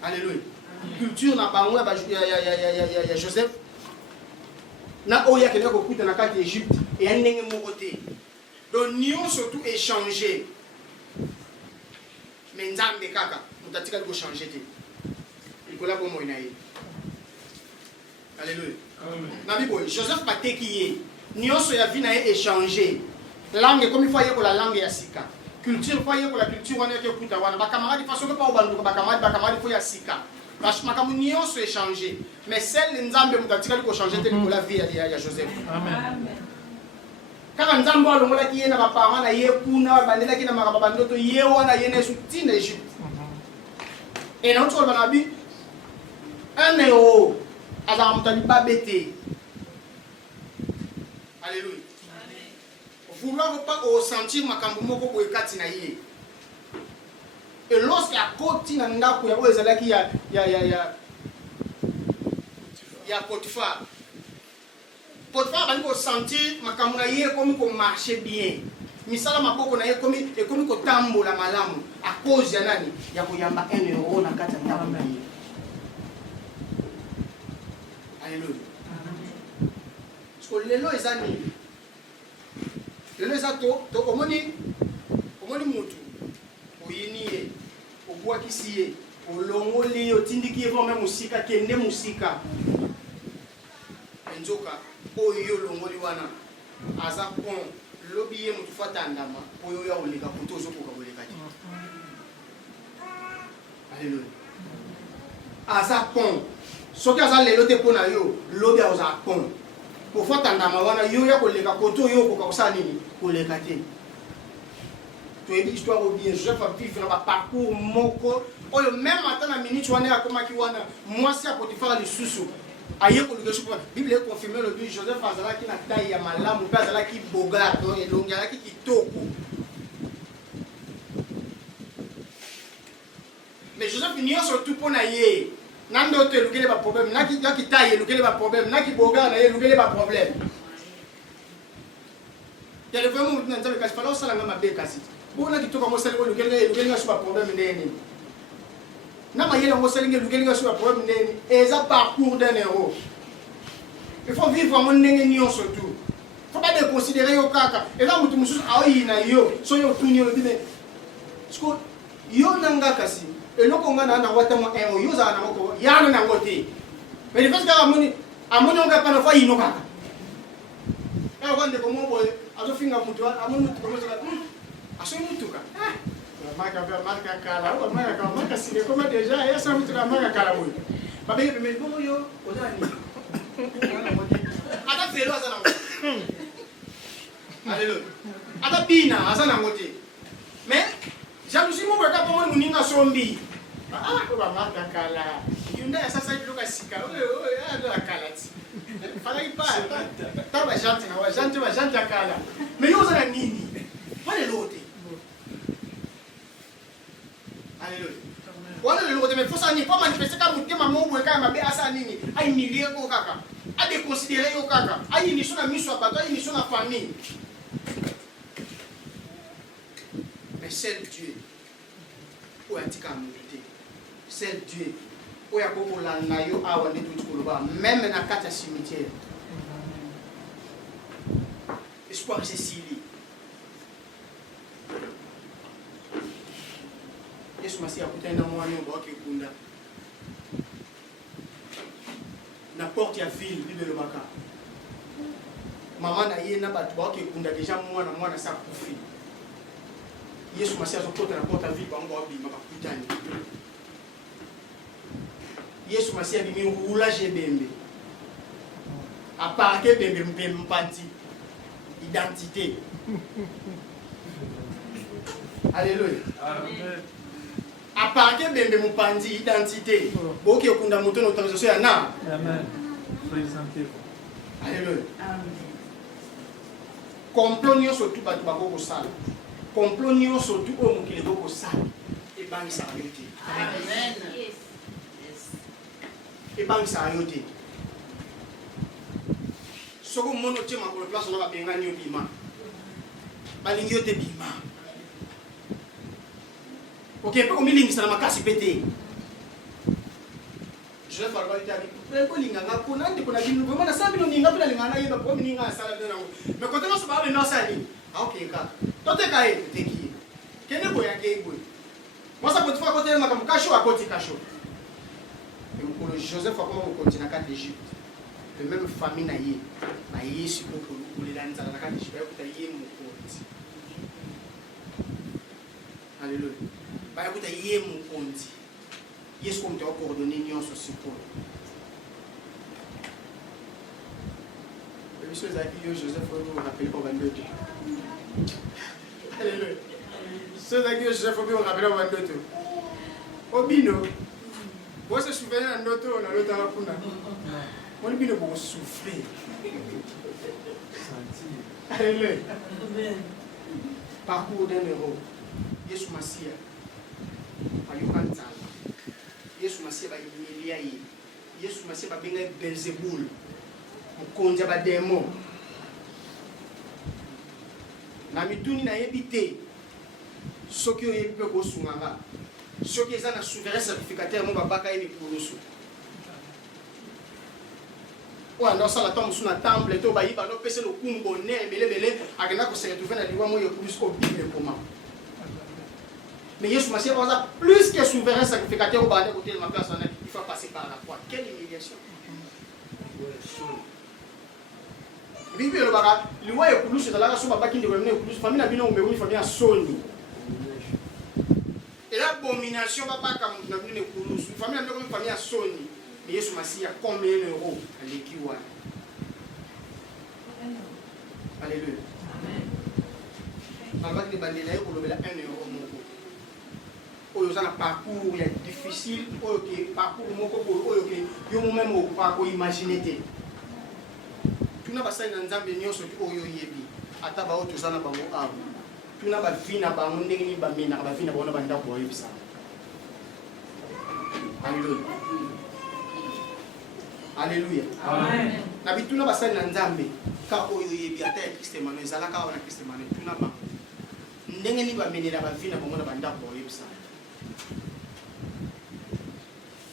Alléluia. Culture na bango ya Joseph na oya kene ko kuta na kati Égypte et ndenge moko te. Donc nion surtout échanger. Mais nzambe kaka mutatika ko changer te. Il kola bomo inaye. Alléluia. Amen. Na bibo Joseph bateki ye. Nion so ya vie na échanger. Langue comme il faut y la langue ya sika. Culture faut y la culture wana ke kuta wana ba camarade façon pas obanduka ba camarade faut ya sika. Parce que makambo nyonso échanger. Mais celle nzambe mutatika ko changer te ko la vie ya Joseph. Amen. Kaka nzambe alongolaki ye na ba parents na ye kuna bandelaki na makaba bandoto ye wana ye na suti na Égypte. Et na otso bana bi 1 euro azala mutali babete. Alléluia. Vouloir pas ressentir makambo moko boye kati na ye. Et lorsque a koti na ndako ya ezalaki ya Potifar. Potifar bali ko sentir makambo na ye comme ko marcher bien. Misala maboko na ye comme ko tambola malamu à cause ya nani ya koyamba 1 euro na kati na ndako. Alléluia. Parce que lelo ezani lelo ezato to omoni mutu oyini ye obwakisi ye olongoli otindiki ye vraiment musika kende musika enzoka oyo olongoli wana aza pont lobi ye mutu fata ndama oyo ya oleka kuto ozokoka koleka ti. Alléluia. Aza pont soki aza lelo te pona yo lobi aza pont pour fata ndama wana yo ya koleka kuto yo koka kosala nini koleka te. Tu as une histoire au bien, je vais vivre un parcours moko. Oh, même maintenant, la minute, tu as moi, c'est à Potifar, les sous-sous. Aïe, la Bible est confirmée le but. Joseph Azala qui n'a taille à malam, ou pas Azala qui bogart, et l'ongala qui toko. Mais Joseph, il n'y a surtout pas naïe. Nando te lukele ba problème, naki taille lukele ba problème, naki boga na lukele ba problème. Ya le vraiment na nzambe kasi fala osala ngama be kasi. Bona kitoka mosali ko lukele ngaso ba problème ndeni. Na mayela mosali lukele ngaso ba problème ndeni, eza parcours d'un héros. Il faut vivre en ndenge nyonso tout. Faut pas déconsidérer yo kaka. Et là mutu mususu ayi na yo, so yo tuni yo bime. Sko yo nanga kasi. Eloko nga na wata mo yo za na moko yana na ngote. Mais le fait que amoni on ga pana fa yino kaka. Wande ko mo boy azo finga mutu amoni mutu ko mo za aso mutu ka. Marca kala, marca sile como déjà essa mutu ka marca kala boy. Babe be me bomo yo ozani. Ata felo asa na ngote. Alléluia. Ata bina asa na ngote. Mais jalousie mo ba ka po mo muninga sombi. Ah, ba marca kala. Yunda essa sai loka sika. Ando la kala. Fala ipa. Taba jante na wa jante kala. Mais yo za nini? Fale lote. Alléluia. Wala le lote mais faut ça ni pas manifester ka mutema mo bwe ka mabe asa nini? Ai milie ko kaka. A déconsidérer yo kaka. Ai ni sona miso abato, ai ni sona famille. Mais seul Dieu. Où est-il qu'à monter? Seul Dieu. Où est-ce qu'on l'a naïo à on est tout koloba même na kata cimetière. Espoir Cécilie. Yesu masi akutana na mwana wa kikunda. Na porte ya ville bibelo baka. Mama na ye na batu ba kikunda déjà mwana sa kufi. Yesu masi azokota na porte ya ville bango abima bakutani. Yesu masi abimi roulage bembe. Aparke bembe mpanti. Identité. Alléluia. Amen. Aparke bembe mpanti identité. Boki okunda moto na autorisation ya na. Amen. Présentez-vous. Alléluia. Amen. Complonio surtout batu bakoko sala. Complonio surtout o mukile boko sala. E bangi sa yote. Amen. Et banque ça a été. Ce que mon autre ma place on a bien gagné au bima. Balingi te bima. Ok, pas comme il ça na makasi pété. Je vais faire le bali tabi. Ko linga ngako nandi kuna binu vraiment na sabi no ninga pila linga na yeba ko ninga sala de nango. Mais quand on se parle no sali. Ah ok ka. Tote ka e te ki. Kene boya ke boy. Moi ça peut te faire côté makam kasho à côté kasho. Et pour Joseph, comment on continue à l'Égypte? La même famille n'a yé. N'a yé si pour les lanzes à la carte d'Égypte, vous avez mon compte. Alléluia. Vous avez mon compte. Yes, comme tu as coordonné, nous sommes support. Le monsieur Joseph, vous rappelez pour 22 tours. Alléluia. Ceux qui Joseph, vous rappelez pour 22 tours. Obino. Vous se souvenez de notre kuna. On dit que vous souffrez. Alléluia. Parcours d'un héros. Yesu Masia. Ayukanza. Yesu Masia ba imilia yi. Yesu Masia ba benga Belzebul. Mukonja ba demo. Na mituni na yebite. Soki oyebi ko sunganga. Ceux qui sont souverain sacrificateur, mon papa a été pour nous. Ou alors ça la tombe sur la temple, tout bailli, bah nous pèse le kumbo né, belé, à que nous se retrouver dans les lois moi plus qu'au Bible comment. Mais Jésus Masia on a plus que souverain sacrificateur au bas de côté de ma place, il faut passer par la croix. Quelle humiliation. Bible le baga, le roi est plus dans la race baba qui ne revenait plus, famille n'a bien au mais famille à Sony. Et l'abomination va pas comme dans une coulous. Une famille comme une famille à Sony. Mais Yesu Masia combien d'euros à l'équiwa? Alléluia. Amen. Avec les bandits là, on le 1 euro mon coup. Oh, ils ont un parcours il est difficile. Oh, ok, parcours mon coup. Oh, ok, yo même au parcours imaginer. Tu n'as pas ça dans Zambie ni sur oh yo yebi. Ataba o tu sana bango a. Tu n'as pas vu na bango ndenge ni ba mina ba vina bona banda ko yebisa. Alléluia. Alléluia. Amen. Nabituna basali na nzambe ka oyo yebi ata ya Kristo Emmanuel ezalaka wana Kristo Emmanuel tuna ba ndenge nini bamenela bavina bango na bandako boyebisa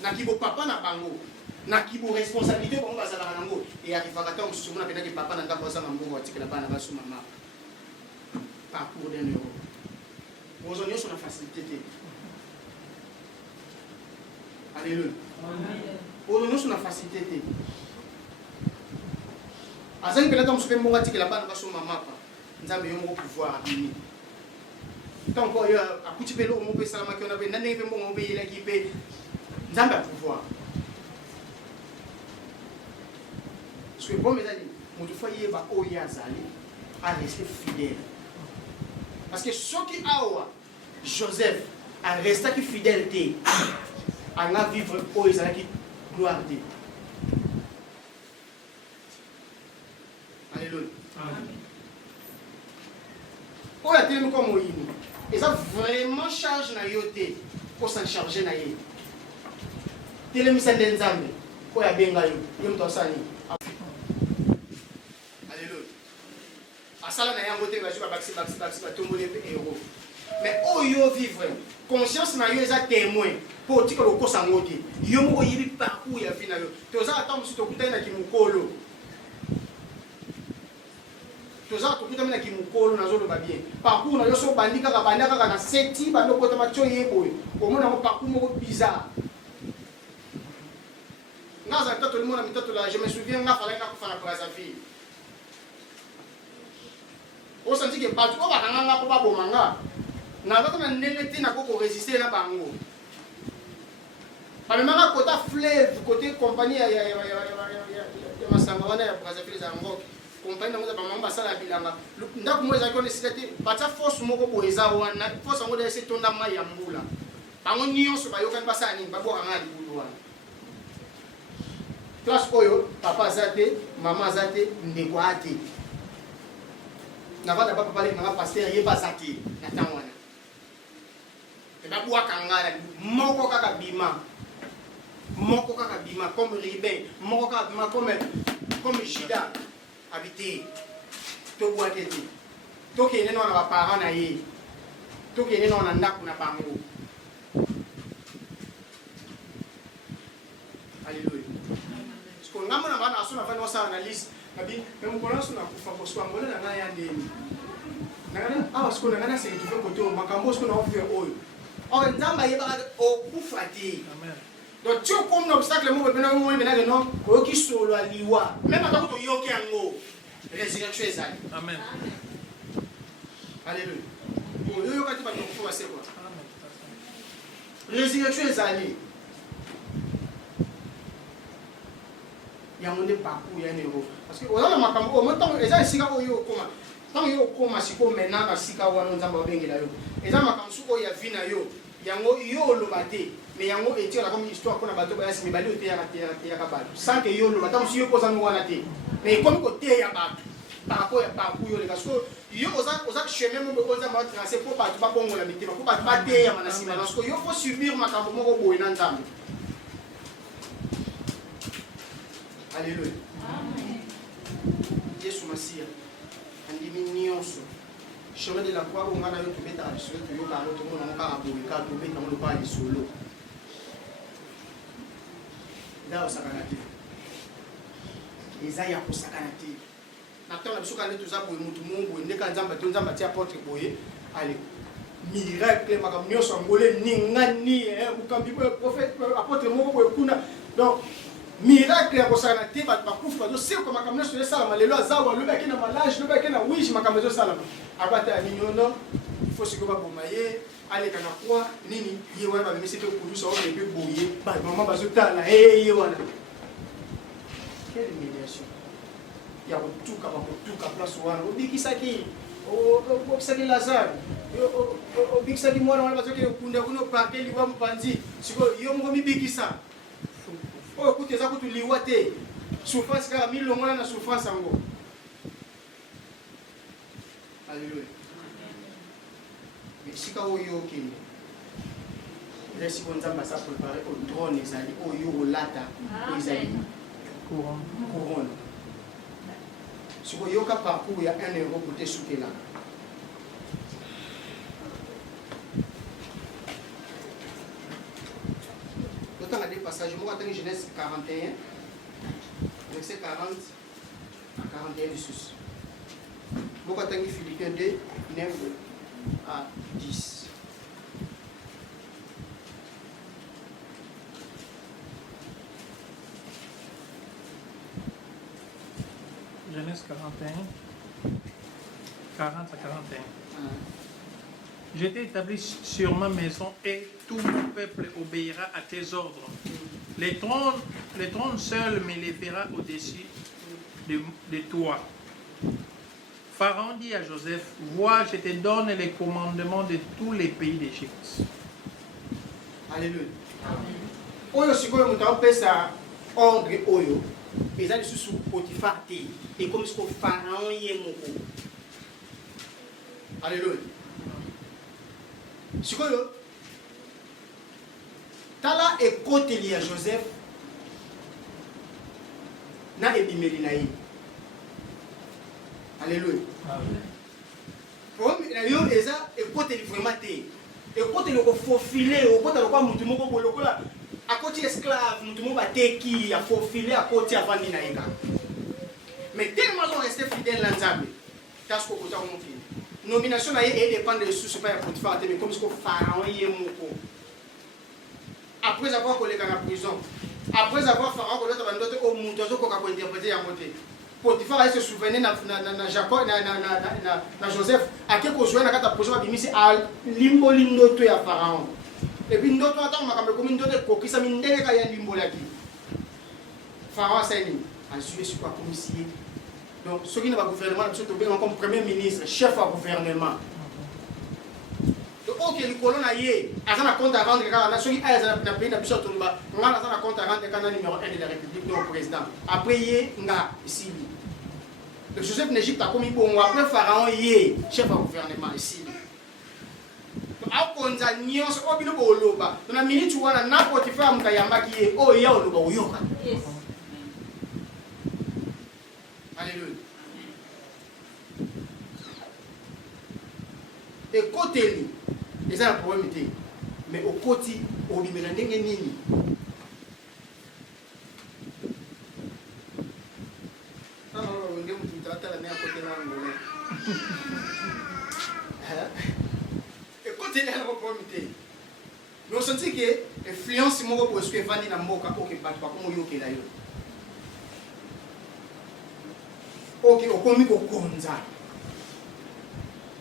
nakibo papa na bango nakibo responsabilité bango bazalaka nango eyarrivaka ntango mosusu mona pendaki papa na ndako azanga mbongo atikela bana basuma mama parcours d'un euro ozo nyonso na facilité te. Alléluia. Ozo nyonso na facilité te. Azangi pela ntango mosusu mpe mbongo atikela bana basuma mapa nzambe yo moko pouvoir abimi ntango yo akuti mpe eloko moko mpe esalamaki wana mpe ndandenge mpe mbongo mpe eyelaki mpe nzambe a pouvoir. Parce que bon mesdames, mon fois yeba oyo azali a resté fidèle. Parce que ce qui awa Joseph a resté fidèle te a vivre oyo ezalaki gloire te. Alléluia. Oyo atelemi comme moyini. Et ça vraiment charge na yo te pour s'en charger na ye. Telemi sa nzambe oyo abenga yo yo mto asani. Asala na yango te ba juba baxi tombole pe héros. Mais oyo vivre conscience na yo eza témoin pour tika lo kosa ngoki. Yo moko yibi parcours ya vie na yo. Toza ata musu tokutana na kimukolo. Toza tokutana na kimukolo na zolo ba bien. Parcours na yo so bandika ka bandaka na seti bando kota macho yebo. Omona mo parcours moko bizarre. Ngaza tato le mona mitato la je me souviens nga fala nga kufana Brazzaville. On sentit que partout on va ranga ko ba bomanga na ba na ndenge te na ko résister na bango ba manga kota fleuve côté compagnie ya masanga wana ya Brazzaville za ngok compagnie na ba mamba sala bilanga ndako mo za ko nécessité ba ta force moko ko eza wana force ngo de se tonda mai ya mbula bango nyonso ba yokani ba sani ba bo ranga libulu wana classe oyo papa zate mama zate ndeko ate navanda papa pale na pasteur yeba zaki na tangwana e ba bua kangara moko kaka bima comme Ribin moko kaka bima comme Jida habité to bua tete to ke neno na ba parents na ye to ke neno na ndako na bango. Alléluia. Parce que ngamo na bana asuna fanya wasa analyse nabi même ko laso na kufa ko swa mbona na ya ndeni nangana awa siko nangana se tu ko to makambo siko na ofe oyo o nzamba yeba o kufa ti. Amen. Donc tu comme obstacle mo bena mo bena no ko ki solo aliwa même ata ko to yoki ango résurrection ezali. Amen. Alléluia. Bon yo kati ba to kufa se quoi. Amen. Résurrection ezali. Yango parcours ya nero parce que oza na makambo o motango eza sika oyo koma tango yo koma siko mena ka sika wana nzamba bengela yo eza makambo suko ya vie na yo yango yo lobate mais yango etio la comme histoire kona bato ba yasi mibali ote ya ka bato sans que yo lobata musi yo koza ngwana te mais comme côté ya bato par rapport ya parcours yo le parce que yo oza chemin mo oza ma tracer pour bato ba bongola mitema pour bato ba te ya manasima parce que yo faut subir makambo moko boye na nzambe. Alléluia. Amen. Yesu Masia. Andimi nyonso. Chemin de la croix où on a eu tout bêta à souhaiter que yo ka l'autre monde on ka aboui ka tout bêta on le pas solo. Là ça kanati. Ezaya ko sakanati. Na tona biso ka letu za boye mutu mungu ndeka nzamba to nzamba tia porte boye. Allez. Miracle makambo nyonso ngole ningani mukambi boye prophète apôtre moko boye kuna. Donc miracle ya kosana te ba kufa do siko makambo nyonso esalama lelo azawa lobaki na malage lobaki na wish makambo nyonso esalama abata ninyono il faut siko ba bomaye aleka na kwa nini ye wana ba misi pe kudusa o bebe boye ba mama bazotala ye wana quelle humiliation ya kutuka place wana obikisaki obikisaki Lazare obikisaki mwana wana bazokile kunda kuno parke liwa mpanzi siko yo mko mibikisa. Oh écoute ça que tu liwa te souffrance car mille longola na souffrance ango. Alléluia. Mais si ka oyo kini laisse bon nzamba ça préparer au trône ezali oyo olata ezali couronne. Si vous avez un parcours, il y a 1 euro pour te soutenir là. D'autant à des passages, je vais Genèse 41, verset 40 à 41 de sus. Je vais Philippiens 2, 9 à 10. Genèse 41, 40 à 41. J'étais établi sur ma maison et tout mon peuple obéira à tes ordres. Les trônes seuls m'élèvera au-dessus de toi. Pharaon dit à Joseph, vois, je te donne les commandements de tous les pays d'Égypte. Alléluia. Oyo sikoyo mutu apesa ordre oyo ezali susu Potifar te et comme ce que Pharaon ye moko. Alléluia. Sikoyo tala ekoteli ya Joseph na ebimeli na ye. Alléluia. Problème na yo eza ekoteli vraiment te. Ekoteli ko faufiler okota ko mutu moko bolokola akoti esclave mutu moko bateki ya faufiler akoti avandi na yeka. Mais tellement ils ont resté fidèles à Nzambe. Parce que kota ko mokili. Nomination na ye dépend de sous pas ya Potifar mais comme ce que Pharaon ye moko. Après avoir collé dans la prison, après avoir Pharaon collé dans l'autre au mutu azokoka ko interpréter ya moté. Potifar se souvenait na Jacob na Joseph à quelque chose na kata projet babimisi à limbo lindo to ya Pharaon. Et puis ndoto ata makambe comme ndoto kokisa mindele ka ya limbo laki. Pharaon seni a suivi sur quoi commissaire. Donc ceux qui n'ont gouvernement sont tombés comme premier ministre, chef à gouvernement. Donc OK les colons na yé, azana compte à rendre quand ceux qui azana na pays na biso tomba, ngana azana compte à rendre quand numéro 1 de la République donc président. Après yé nga ici. Le Joseph d'Égypte a commis bon après Pharaon yé, chef à gouvernement ici. Donc a konza nyonso obino boloba. Donc na minute wana na Potifar mutayamba ki yé, oh ya oloba uyoka. Yes. Alléluia. Et côté les a un problème mais au côté au bimela ndenge nini. Non ndenge mutu tata na côté na ngolo. Et côté les a un problème mais on sentit que influence moko pour ce que vandi na mboka OK bat pas comme yoke la yo. OK okomi ko konza.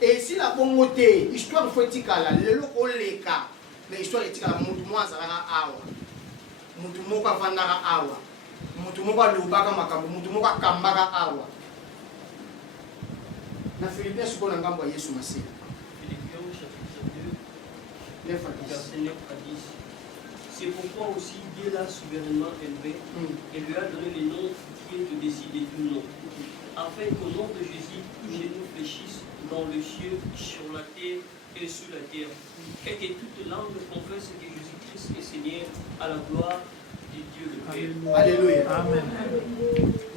Et si la bonne histoire faut tikala lelo koleka mais histoire etikala mutu mwaza na awa mutu moko avandaka awa mutu moko alobaka makambo mutu moko akambaka awa na Philippiens siko na ngambo ya Yesu Masiya. Philippiens chapitre 2 verset 9 à 10. C'est pourquoi aussi Dieu l'a souverainement élevé et lui a donné le nom qui est au-dessus de tout nom, afin qu'au nom de Jésus, tous genoux fléchissent dans le ciel, sur la terre et sous la terre, et que toute langue confesse que Jésus-Christ est Seigneur à la gloire de Dieu le Père. Alléluia. Amen.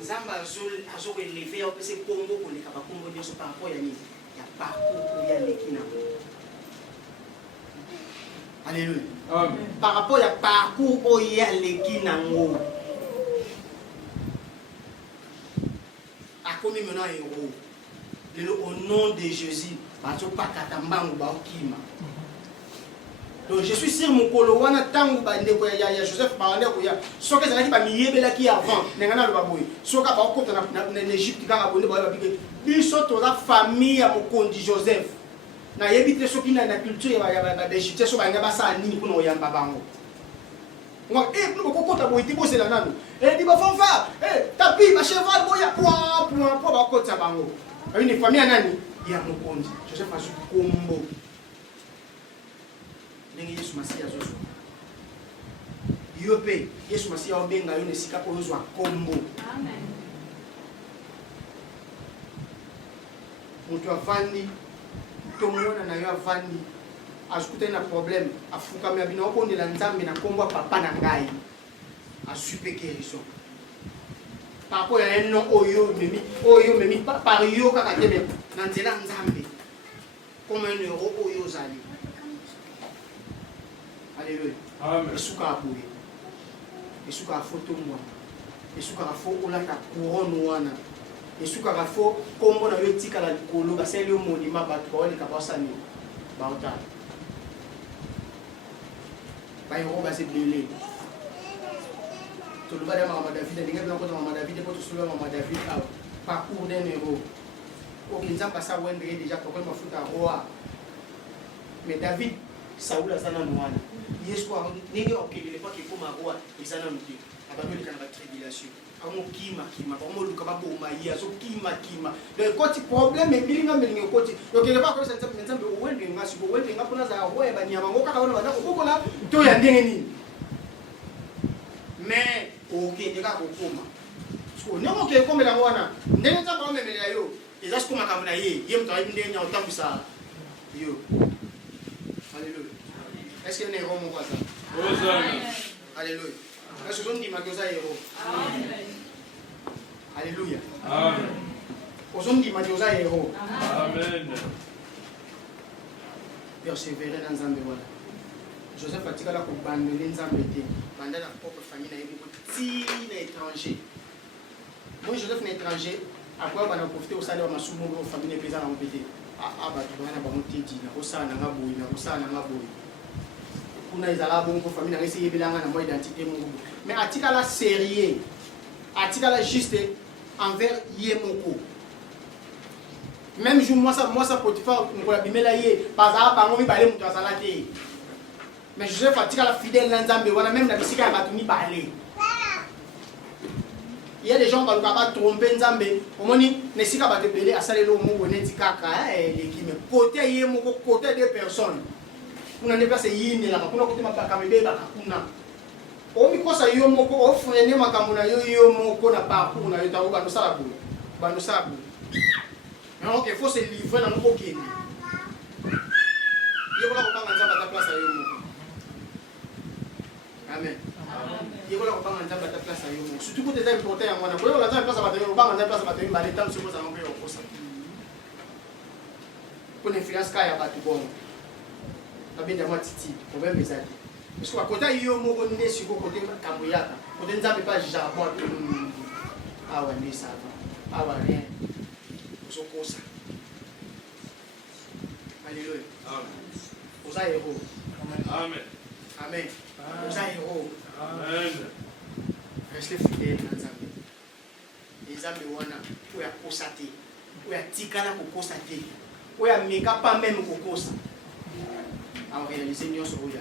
Nzamba azo élevé au PC Congo pour les kabakongo nyonso par rapport ya nini ya parcours ya lekina. Alléluia. Amen. Par rapport ya parcours o ya lekina ngo. Akomi maintenant héros. Au nom de Jésus, donc je suis sûr mon kolo wana tangu bande ko ya Joseph bande ko ya soka zalaki ba miyebela ki avant ngana lo baboy soka ba ko na Égypte ka bonde ba bike biso to la famille ya mokondi Joseph na yebite soki na culture ya Égypte so ba ngaba sa nini kuna oyamba bango ngwa nous ko kota boy tibo c'est la nanu di ba fonfa tapi ba cheval boya point ba kota bango une famille nani ya mokondi Joseph azu kombo ndenge Yesu Masiya azozo yope Yesu Masiya obenga yo nesika ko yozwa kombo. Amen. Mutu avandi tomona na yo avandi azukute na problème afukami abina okondela Nzambe na kombo papa na ngai asupe guérison par rapport à un nom oyo memi par yo kaka te mais na nzela nzambe comme un euro oyo zali. Alléluia. Amen. Esuka aboye. Esuka photo moi. Esuka fo olata couronne wana. Esuka fo kombo na yo tika la likolo ba sele yo monima ba to le kabasani. Ba ota. Ba yo ba se belé. Tout le monde a David, il y a David, David, parcours d'un héros. Aucun temps passé à Wendé déjà pour me foutre à roi. Mais David, Saoul a sana noana. Il est quoi? N'est-ce pas qu'il n'est pas qu'il faut ma roi, il s'en a mis. Abandonné dans la tribulation. Amo kima, comme le kababo maïa, so kima. Le côté problème est bien, mais le côté. Donc il n'est pas comme ça, mais ça me Wendé, mais si vous Wendé, on a pour la roi, il y a un mot quand on a là, tout y a des. Mais ok, les gars, on est ok comme la wana. Ndenge nzamba o memela yo. Eza siko makambo na ye. Ye mto ayi ndenge nya otambisa. Yo. Alléluia. Est-ce qu'il y a un héros mon voisin? Alléluia. Est-ce que vous dites que vous êtes héros? Alléluia. Amen. Vous dites que vous êtes héros? Amen. Persévérer dans Nzambe wana. Joseph atikala ko bandeli Nzambe te. Banda na propre famille na yebo ti na étranger. Moi Joseph na étranger, après on va profiter au salaire ma soumo ko famille pesa na mpete. Ba tu bana ba mutedi na ko sala na ngaboyi na ko sala na ngaboyi. Kuna izala bon ko famille na esi yebelanga na mo identité mo. Mais atikala sérieux. Atikala juste envers yemoko. Même jour moi ça Potiphar on la bimela ye, pas ça bango mi balé mutu asala te. Mais Joseph fatigue la fidèle dans Nzambe, on a même la bisika à Batumi balé. Il y a des gens qui vont tromper Nzambe. Au moins, ne s'y pas te belé à saler l'homme ou ne dit kaka l'équipe. Côté yé mon côté des personnes. On a déplacé yé là, on a côté ma bakamebe bakuna. O mi kosa yo moko ofrene makamuna yo moko na parcours na yo ta ba no sala bu. Ba no sala bu. Mais OK, faut se livrer dans nos okini. Yo la ko ba Nzambe ta place yo moko. Amen. Il y a une place à Yomo. Surtout que tu es important, on a une place à Bataillon, on a une place à Bataillon, mais l'état se pose à l'envers au poste. Pour l'influence qu'il y a à Batougon, tu as bien d'avoir Titi, on va mes amis. Parce qu'à côté de Yomo, on est sur le côté de Kamboyaka, on ne savait pas Jarbon. Ah ouais, ça va. Ah ouais, rien. On comme ça. Alléluia. Amen. Aux héros. Amen. Amen. Aux héros. Amen. Restez fidèles dans Nzambe. Nzambe wana oya kosa te. Oya tikala kokosa te. Oya meka pas même kokosa. En réalité, nous sommes